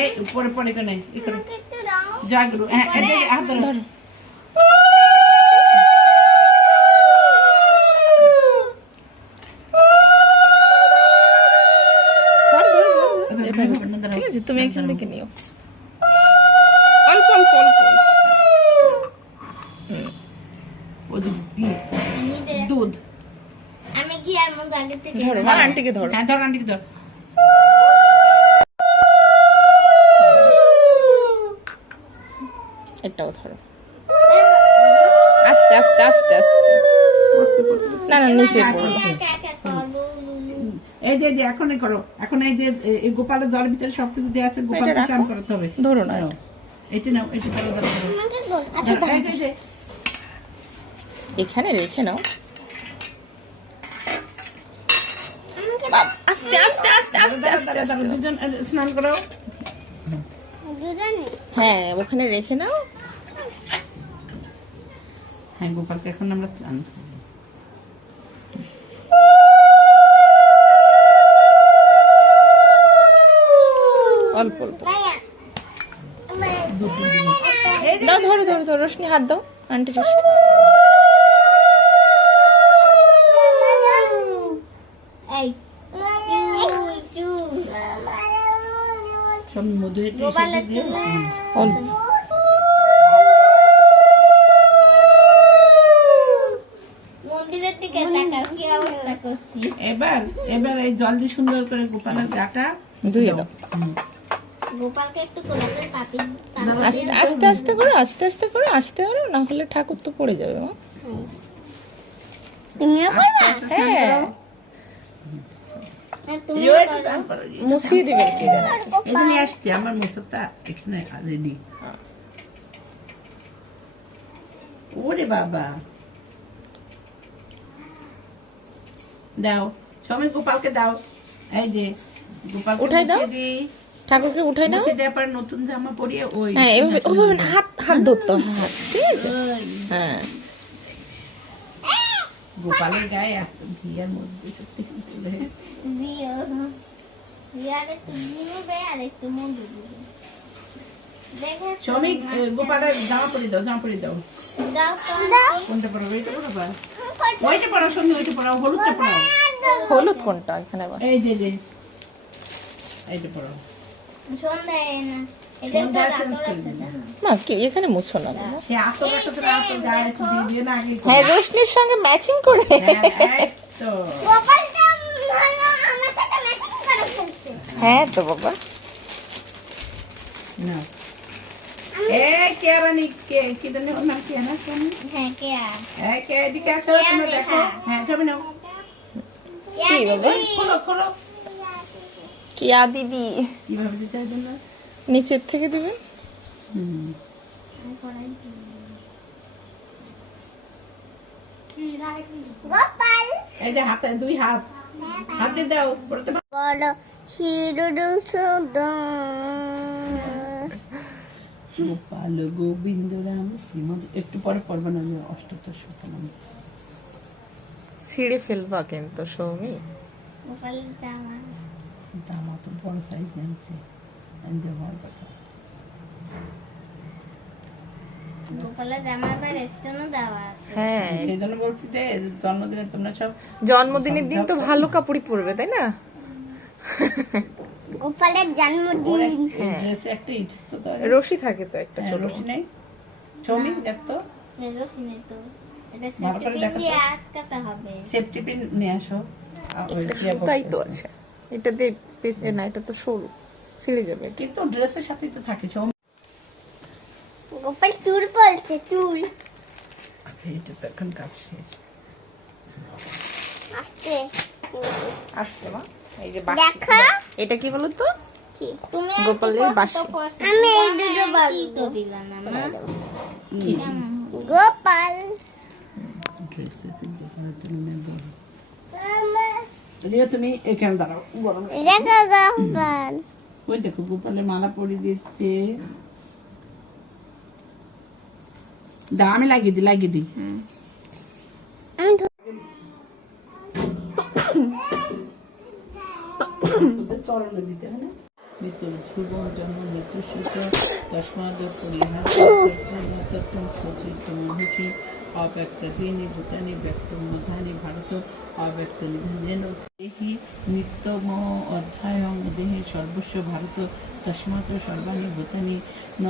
এই পরে পরে এখানে এখানে জয়গুরু হ্যাঁ হাত ধরো ঠিক আছে, তুমি এখান থেকে নিও অল্প অল্প অল্প দুধ আমি কি আর মগ আগে থেকে ধরো আন্টিকে ধরো। হ্যাঁ ধর আন্টিকে ধর এটাও ধরো আস্তে আস্তে আস্তে আস্তে না না নিচে পড়লো। একা করব এই যে এখনই করো এখন এই যে এই গোপালের জলের ভিতরে সবকিছু দেওয়া আছে গোপালকে স্নান করাতে হবে ধরো না এটা নাও এটা করো ধরো আমাকে বল আচ্ছা এই যে এখানে রেখে নাও। আস্তে আস্তে আস্তে আস্তে আস্তে আস্তে। দুজন স্নান করো দুজনে হ্যাঁ ওখানে রেখে নাও। হ্যাঁ গোপালকে এখন আমরা স্নান অল্প অল্প এই যে দাও ধরো ধরো ধরো রোশনি হাত দাও আন্টি রোশনি। এই চু সব মধু হেঁটে গোপালের চুল অল্প মন্দিরের দিকে তাকাও কি অবস্থা করছি এবার এবার এই জল দিয়ে সুন্দর করে গোপালের গাটা ধুয়ে দাও। গোপালকে একটু কোলে করে পাপি আস্তে আস্তে আস্তে করো আস্তে আস্তে করো আস্তে করো না হলে ঠাকুর তো পড়ে যাবে মা। তুমিও করবা হ্যাঁ তুমিও করো মুছিয়ে দিবেন কি জানো। এই নিয়ে আসছি আমার মোসাটা এখানে রেডি ওরে বাবা দাও সময় গোপালকে দাও এই যে গোপালকে উঠাই দাও। মুছিয়ে দিই ঠাকুরকে উঠাই নাও। মুছিয়ে দেওয়ার পর নতুন জামা পরিয়ে ওই হ্যাঁ এভাবে ওভাবে না, হাত হাত ধরতে হবে, হাত ঠিক আছে ওই হ্যাঁ গোপালের গায়ে এত ঘিয়ার মধ্যে সত্যি দিও আর একটু দিবে আর একটু মধু দিবে দেখো শ্রমিক গোপালের জামা পরিয়ে দাও দাও দাও কোনটা পরাবো এইটা পরাবা ওইটা পরাও সঙ্গে ওইটা পরাও হলুদটা পরাও হলুদ কোনটা এখানে আবার এই যে এইটা পরাও সন্ধ্যায় না এটা তো রাতর আছে জানো মা কি এখানে মুছো না বাবা। সে আতর আতর গায়ে একটু দিয়ে দিয়ে না আগে হ্যাঁ রোশনির সঙ্গে ম্যাচিং করে এই তো গোপালটা ভালো আমার সাথে ম্যাচিং করে ফেলছে হ্যাঁ তো বাবা না কে রানী কে কি জানি ওর নাম কি না শুনি হ্যাঁ কে আর কে এদিকে আসো তোমরা দেখো হ্যাঁ ছবি নাও কি বাবা খোলো কিয়া দিদি কিভাবে দিতে হয় তোমরা নিচের থেকে দিবেন। গোপাল এই যে হাতে দুই হাতে দাও পড়তে বড় শিরুডু সুদন গোপাল গোবিন্দ রাম শ্রীমদ একটু পরে পড়বে না অষ্টোত্তর শতনাম ছিঁড়ে ফেলবা কিন্তু সৌমি। গোপালের জামা জামা তো বড় সাইজ আনছে হওয়ার কথা গোপালের জামা আবার স্টোনও দেওয়া আছে হ্যাঁ সেই জন্য বলছি যে জন্মদিনে তোমরা সব জন্মদিনের দিন তো ভালো কাপড়ই পরবে তাই না। গোপালের জন্মদিন ড্রেসে একটা ই থাকতো তো রশি থাকে তো একটা ছোট। রশি নেই ছবি দেখতো রসিনে তো এটা ভালো করে সেফটি দেখাতো। দিয়ে আটকাতে হবে সেফটি পিন নিয়ে আসো একটা সুতাই তো আছে এটা দিয়ে না এটা তো সরু ছিঁড়ে যাবে। কিন্তু ড্রেসের সাথেই তো থাকে ছবি গোপাল চুল বলছে চুল এটা তো এখন কাজ শেষ আসতে আসছে মা এই যে বাঁশি। দেখা এটা কি বলো তো কি তুমি গোপালের বাঁশি। আমি এই দুটো বাড়ি তো দিলাম না মা কি গোপাল ড্রেসে রিয়া তুমি এখানে দাঁড়াও গরম দেখা গোপাল ওই দেখো গোপালের মালা পরিয়ে দিচ্ছে দাও আমি লাগিয়ে দিই আমি চরণে দিতে হয় না মৃত্যু ধ্রুব জন্ম মৃত্যু সূত্র তস্মাদ পরিহার মহিষী অব্যক্তদীনি ভূতানি ব্যক্ত মধানি ভারত অব্যক্ত নিধনেন দেহি নিত্যম অধ্যায়ং দেহে সর্বস্ব ভারত তস্মাৎ সর্বাণি ভূতানি ন